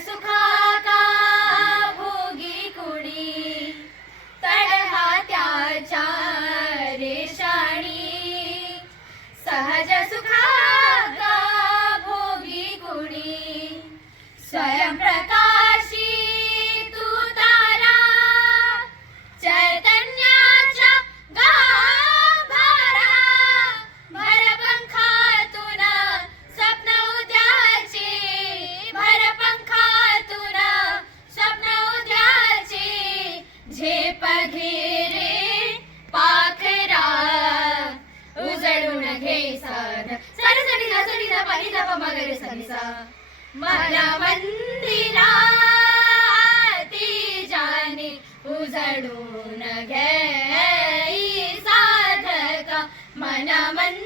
सुखा का भोगी कुणी तडहा त्याच्या रेशाणी सहज सुखा का भोगी कुणी स्वयंप्रकाशी तू तारा चैतन्याच्या गाभारा भरपंखातून स्वप्न उद्याचे भरपंखातून स्वप्न उद्याचे झेप घेरे पाखरा उजळून घे साध सरी सा पाणी सा मगर सरीसा मन मंदिरा ती जाने उजळून घे साधका मन मंदिरा